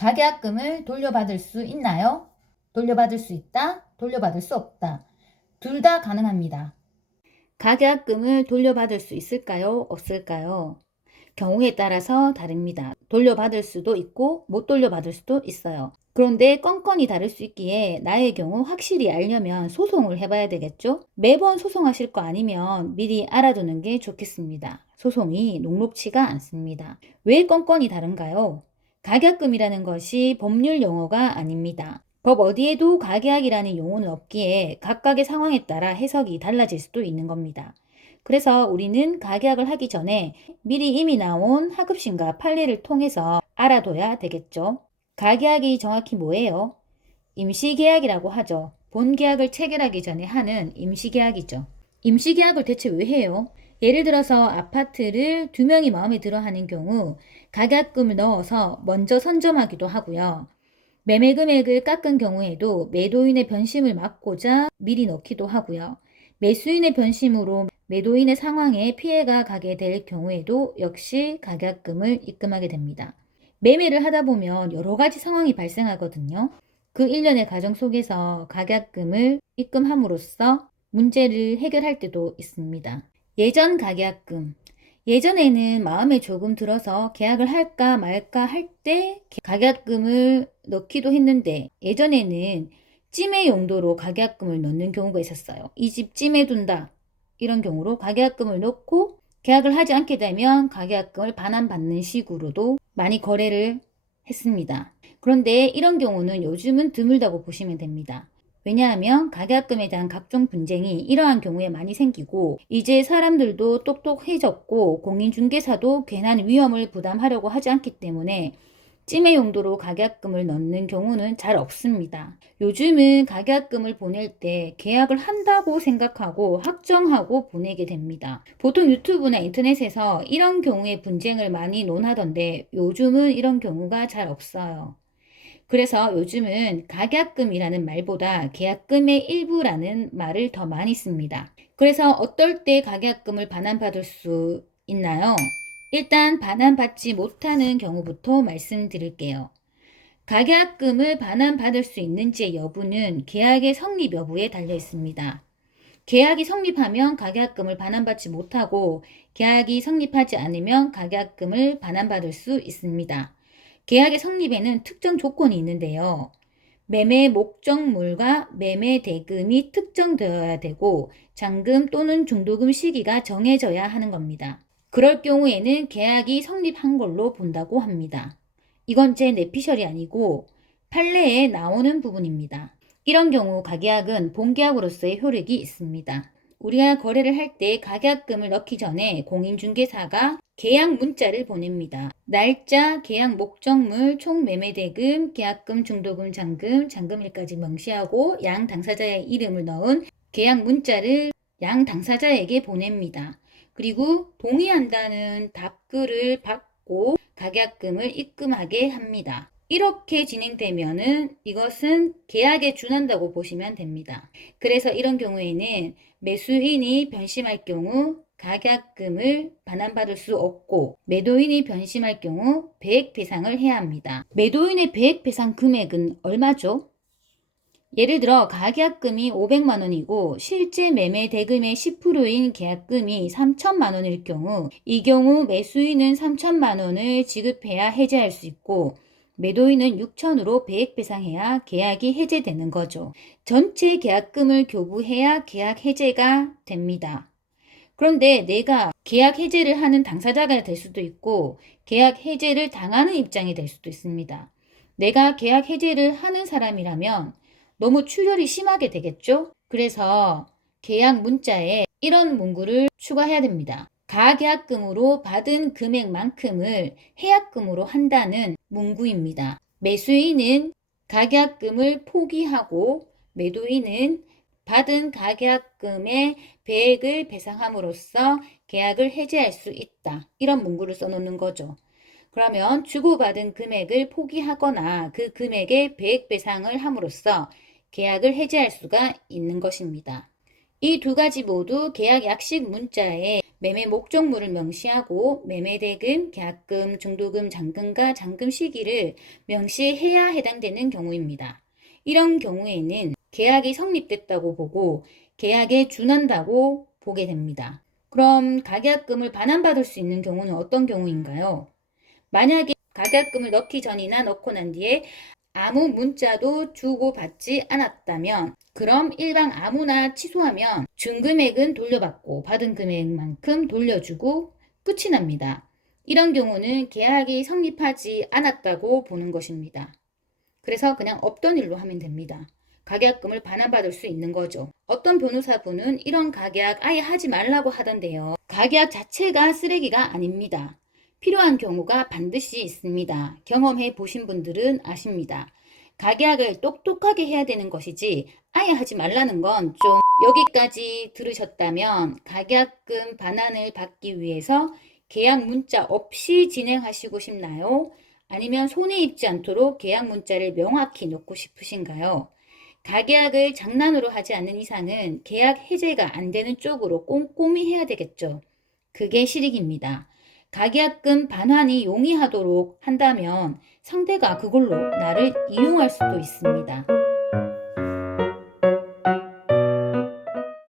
가계약금을 돌려받을 수 있나요? 돌려받을 수 있다, 돌려받을 수 없다. 둘 다 가능합니다. 가계약금을 돌려받을 수 있을까요? 없을까요? 경우에 따라서 다릅니다. 돌려받을 수도 있고 못 돌려받을 수도 있어요. 그런데 건건이 다를 수 있기에 나의 경우 확실히 알려면 소송을 해봐야 되겠죠? 매번 소송하실 거 아니면 미리 알아두는 게 좋겠습니다. 소송이 녹록치가 않습니다. 왜 건건이 다른가요? 가계약금이라는 것이 법률 용어가 아닙니다. 법 어디에도 가계약이라는 용어는 없기에 각각의 상황에 따라 해석이 달라질 수도 있는 겁니다. 그래서 우리는 가계약을 하기 전에 미리 이미 나온 하급심과 판례를 통해서 알아둬야 되겠죠. 가계약이 정확히 뭐예요? 임시계약이라고 하죠. 본계약을 체결하기 전에 하는 임시계약이죠. 임시계약을 대체 왜 해요? 예를 들어서 아파트를 2명이 마음에 들어 하는 경우 가계약금을 넣어서 먼저 선점하기도 하고요. 매매 금액을 깎은 경우에도 매도인의 변심을 막고자 미리 넣기도 하고요. 매수인의 변심으로 매도인의 상황에 피해가 가게 될 경우에도 역시 가계약금을 입금하게 됩니다. 매매를 하다 보면 여러 가지 상황이 발생하거든요. 그 일련의 과정 속에서 가계약금을 입금함으로써 문제를 해결할 때도 있습니다. 예전 가계약금. 예전에는 마음에 조금 들어서 계약을 할까 말까 할 때 가계약금을 넣기도 했는데 예전에는 찜해 용도로 가계약금을 넣는 경우가 있었어요. 이 집 찜해 둔다. 이런 경우로 가계약금을 넣고 계약을 하지 않게 되면 가계약금을 반환받는 식으로도 많이 거래를 했습니다. 그런데 이런 경우는 요즘은 드물다고 보시면 됩니다. 왜냐하면 가계약금에 대한 각종 분쟁이 이러한 경우에 많이 생기고 이제 사람들도 똑똑해졌고 공인중개사도 괜한 위험을 부담하려고 하지 않기 때문에 찜해 용도로 가계약금을 넣는 경우는 잘 없습니다. 요즘은 가계약금을 보낼 때 계약을 한다고 생각하고 확정하고 보내게 됩니다. 보통 유튜브나 인터넷에서 이런 경우의 분쟁을 많이 논하던데 요즘은 이런 경우가 잘 없어요. 그래서 요즘은 가계약금이라는 말보다 계약금의 일부라는 말을 더 많이 씁니다. 그래서 어떨 때 가계약금을 반환받을 수 있나요? 일단 반환받지 못하는 경우부터 말씀드릴게요. 가계약금을 반환받을 수 있는지의 여부는 계약의 성립 여부에 달려 있습니다. 계약이 성립하면 가계약금을 반환받지 못하고 계약이 성립하지 않으면 가계약금을 반환받을 수 있습니다. 계약의 성립에는 특정 조건이 있는데요. 매매 목적물과 매매 대금이 특정되어야 되고 잔금 또는 중도금 시기가 정해져야 하는 겁니다. 그럴 경우에는 계약이 성립한 걸로 본다고 합니다. 이건 제 내피셜이 아니고 판례에 나오는 부분입니다. 이런 경우 가계약은 본계약으로서의 효력이 있습니다. 우리가 거래를 할 때 가계약금을 넣기 전에 공인중개사가 계약 문자를 보냅니다. 날짜, 계약 목적물, 총 매매 대금, 계약금, 중도금, 잔금, 잔금일까지 명시하고 양 당사자의 이름을 넣은 계약 문자를 양 당사자에게 보냅니다. 그리고 동의한다는 답글을 받고 가계약금을 입금하게 합니다. 이렇게 진행되면은 이것은 계약에 준한다고 보시면 됩니다. 그래서 이런 경우에는 매수인이 변심할 경우 가계약금을 반환받을 수 없고 매도인이 변심할 경우 배액 배상을 해야 합니다. 매도인의 배액 배상 금액은 얼마죠? 예를 들어 가계약금이 500만 원이고 실제 매매 대금의 10%인 계약금이 3천만 원일 경우 이 경우 매수인은 3천만 원을 지급해야 해지할 수 있고 매도인은 6천으로 배액 배상해야 계약이 해제되는 거죠. 전체 계약금을 교부해야 계약 해제가 됩니다. 그런데 내가 계약 해제를 하는 당사자가 될 수도 있고 계약 해제를 당하는 입장이 될 수도 있습니다. 내가 계약 해제를 하는 사람이라면 너무 출혈이 심하게 되겠죠? 그래서 계약 문자에 이런 문구를 추가해야 됩니다. 가계약금으로 받은 금액만큼을 해약금으로 한다는 문구입니다. 매수인은 가계약금을 포기하고 매도인은 받은 가계약금의 배액을 배상함으로써 계약을 해지할 수 있다. 이런 문구를 써놓는 거죠. 그러면 주고받은 금액을 포기하거나 그 금액의 배액 배상을 함으로써 계약을 해지할 수가 있는 것입니다. 이 두 가지 모두 계약 약식 문자에 매매 목적물을 명시하고 매매대금, 계약금, 중도금, 잔금과 잔금 시기를 명시해야 해당되는 경우입니다. 이런 경우에는 계약이 성립됐다고 보고 계약에 준한다고 보게 됩니다. 그럼 가계약금을 반환받을 수 있는 경우는 어떤 경우인가요? 만약에 가계약금을 넣기 전이나 넣고 난 뒤에 아무 문자도 주고받지 않았다면 그럼 일방 아무나 취소하면 준 금액은 돌려받고 받은 금액만큼 돌려주고 끝이 납니다. 이런 경우는 계약이 성립하지 않았다고 보는 것입니다. 그래서 그냥 없던 일로 하면 됩니다. 가계약금을 반환받을 수 있는 거죠. 어떤 변호사분은 이런 가계약 아예 하지 말라고 하던데요. 가계약 자체가 쓰레기가 아닙니다. 필요한 경우가 반드시 있습니다. 경험해 보신 분들은 아십니다. 가계약을 똑똑하게 해야 되는 것이지 아예 하지 말라는 건 좀 여기까지 들으셨다면 가계약금 반환을 받기 위해서 계약 문자 없이 진행하시고 싶나요? 아니면 손해 입지 않도록 계약 문자를 명확히 넣고 싶으신가요? 가계약을 장난으로 하지 않는 이상은 계약 해제가 안 되는 쪽으로 꼼꼼히 해야 되겠죠. 그게 실익입니다. 가계약금 반환이 용이하도록 한다면 상대가 그걸로 나를 이용할 수도 있습니다.